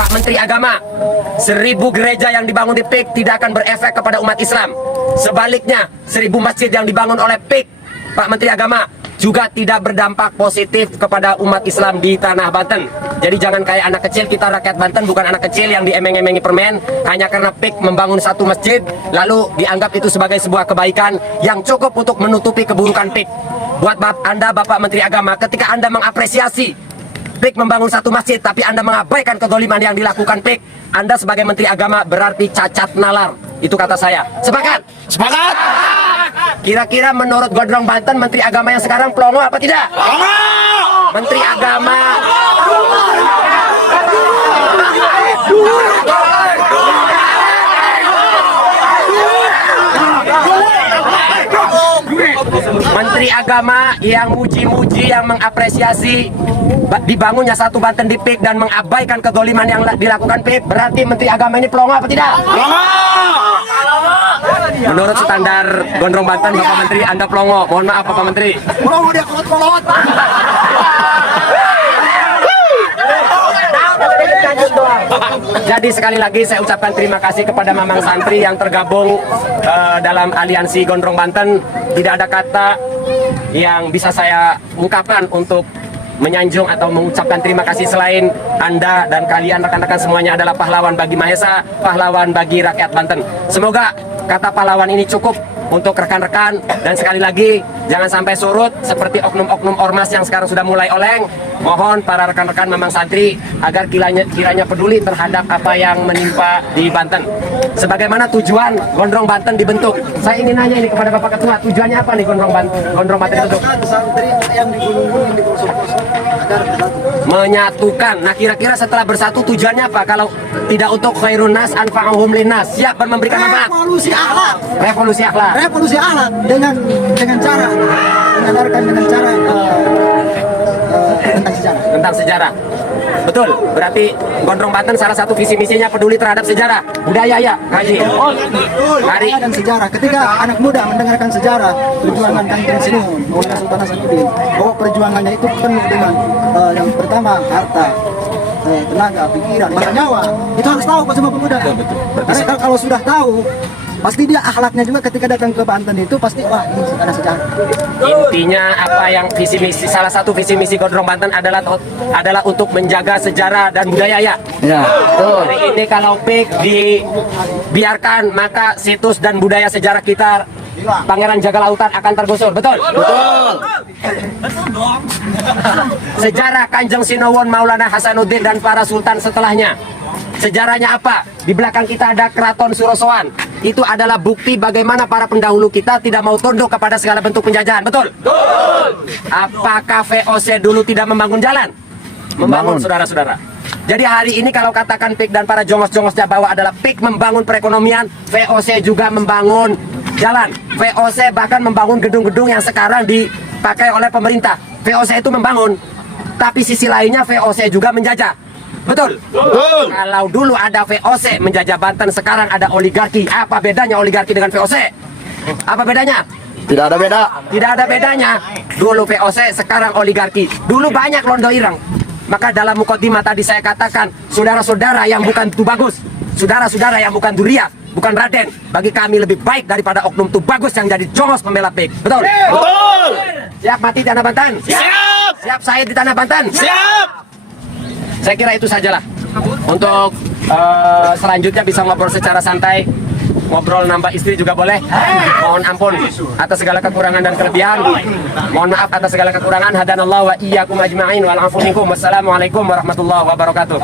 Pak Menteri Agama, 1000 gereja yang dibangun di PIK tidak akan berefek kepada umat Islam. Sebaliknya, 1000 masjid yang dibangun oleh PIK, Pak Menteri Agama, juga tidak berdampak positif kepada umat Islam di tanah Banten. Jadi jangan kayak anak kecil, kita rakyat Banten bukan anak kecil yang diemeng-emengi permen hanya karena PIK membangun satu masjid lalu dianggap itu sebagai sebuah kebaikan yang cukup untuk menutupi keburukan PIK. Buat Anda Bapak Menteri Agama, ketika Anda mengapresiasi PIK membangun satu masjid tapi Anda mengabaikan kezaliman yang dilakukan PIK, Anda sebagai Menteri Agama berarti cacat nalar. Itu kata saya. Sepakat? Sepakat! Kira-kira menurut Gondrong Banten, Menteri Agama yang sekarang pelongo apa tidak? Pelongo! Menteri Agama Menteri Agama yang muji-muji, yang mengapresiasi dibangunnya satu Banten di PIK dan mengabaikan kezaliman yang dilakukan PIK, berarti Menteri Agama ini pelongo apa tidak? Pelongo! Menurut standar Gondrong Banten, Bapak Menteri, Anda pelongo. Mohon maaf Bapak Menteri. Pelongo dia kolot-kolot. Jadi sekali lagi saya ucapkan terima kasih kepada Mamang Santri yang tergabung dalam aliansi Gondrong Banten. Tidak ada kata yang bisa saya ungkapkan untuk menyanjung atau mengucapkan terima kasih selain Anda dan kalian rekan-rekan semuanya adalah pahlawan bagi Mahesa, pahlawan bagi rakyat Banten. Semoga kata pahlawan ini cukup untuk rekan-rekan, dan sekali lagi jangan sampai surut seperti oknum-oknum ormas yang sekarang sudah mulai oleng. Mohon para rekan-rekan Mamang Santri agar kiranya peduli terhadap apa yang menimpa di Banten. Sebagaimana tujuan Gondrong Banten dibentuk. Saya ingin nanya ini kepada Bapak Ketua, tujuannya apa nih Gondrong Banten dibentuk? Menyatukan. Nah, kira-kira setelah bersatu tujuannya apa? Kalau tidak untuk khairun nas anfa'uhum linnas, siap memberikan manfaat. Revolusi akhlak. Revolusi akhlak. Revolusi akhlak dengan cara menyadarkan dengan cara tentang sejarah. Betul. Berarti Gondrong Banten salah satu visi misinya peduli terhadap sejarah, budaya ya, Haji. Hari dan sejarah. Ketika anak muda mendengarkan sejarah perjuangan Kanjeng Sinuhun oleh Sultan Hasanuddin, bahwa perjuangannya itu penuh dengan yang pertama harta, tenaga, pikiran, bahkan nyawa. Itu harus tahu Pak semua pemuda. Karena kalau sudah tahu, pasti dia akhlaknya juga ketika datang ke Banten itu pasti wah ini ada sejarah. Intinya apa yang visi misi, salah satu visi misi Gondrong Banten adalah untuk menjaga sejarah dan budaya ya. Ya. Tuh, hari ini kalau PIK dibiarkan maka situs dan budaya sejarah kita Pangeran Jaga Lautan akan tergusur. Betul? Betul. Sejarah Kanjeng Sinuhun Maulana Hasanuddin dan para sultan setelahnya. Sejarahnya apa? Di belakang kita ada Keraton Surosoan. Itu adalah bukti bagaimana para pendahulu kita tidak mau tunduk kepada segala bentuk penjajahan. Betul? Betul. Apakah VOC dulu tidak membangun jalan? Membangun, saudara-saudara. Jadi hari ini kalau katakan PIK dan para jongos-jongosnya bahwa adalah PIK membangun perekonomian, VOC juga membangun jalan. VOC bahkan membangun gedung-gedung yang sekarang dipakai oleh pemerintah. VOC itu membangun, tapi sisi lainnya VOC juga menjajah. Betul? Betul. Kalau dulu ada VOC menjajah Banten, sekarang ada oligarki. Apa bedanya oligarki dengan VOC? Apa bedanya? Tidak ada beda. Tidak ada bedanya. Dulu VOC, sekarang oligarki. Dulu banyak londo ireng. Maka dalam mukadimah tadi saya katakan, saudara-saudara yang bukan Tubagus, saudara-saudara yang bukan Duriat, bukan Raden, bagi kami lebih baik daripada oknum Tubagus yang jadi jongos pembela PIK. Betul? Betul. Siap mati di tanah Banten? Siap. Siap syahid di tanah Banten? Siap. Saya kira itu sajalah. Untuk selanjutnya bisa ngobrol secara santai, ngobrol nambah istri juga boleh. Mohon ampun atas segala kekurangan dan kelebihan. Mohon maaf atas segala kekurangan. Hadanallahu wa iyyakum ajma'in wal afu minkum. Wassalamualaikum warahmatullahi wabarakatuh.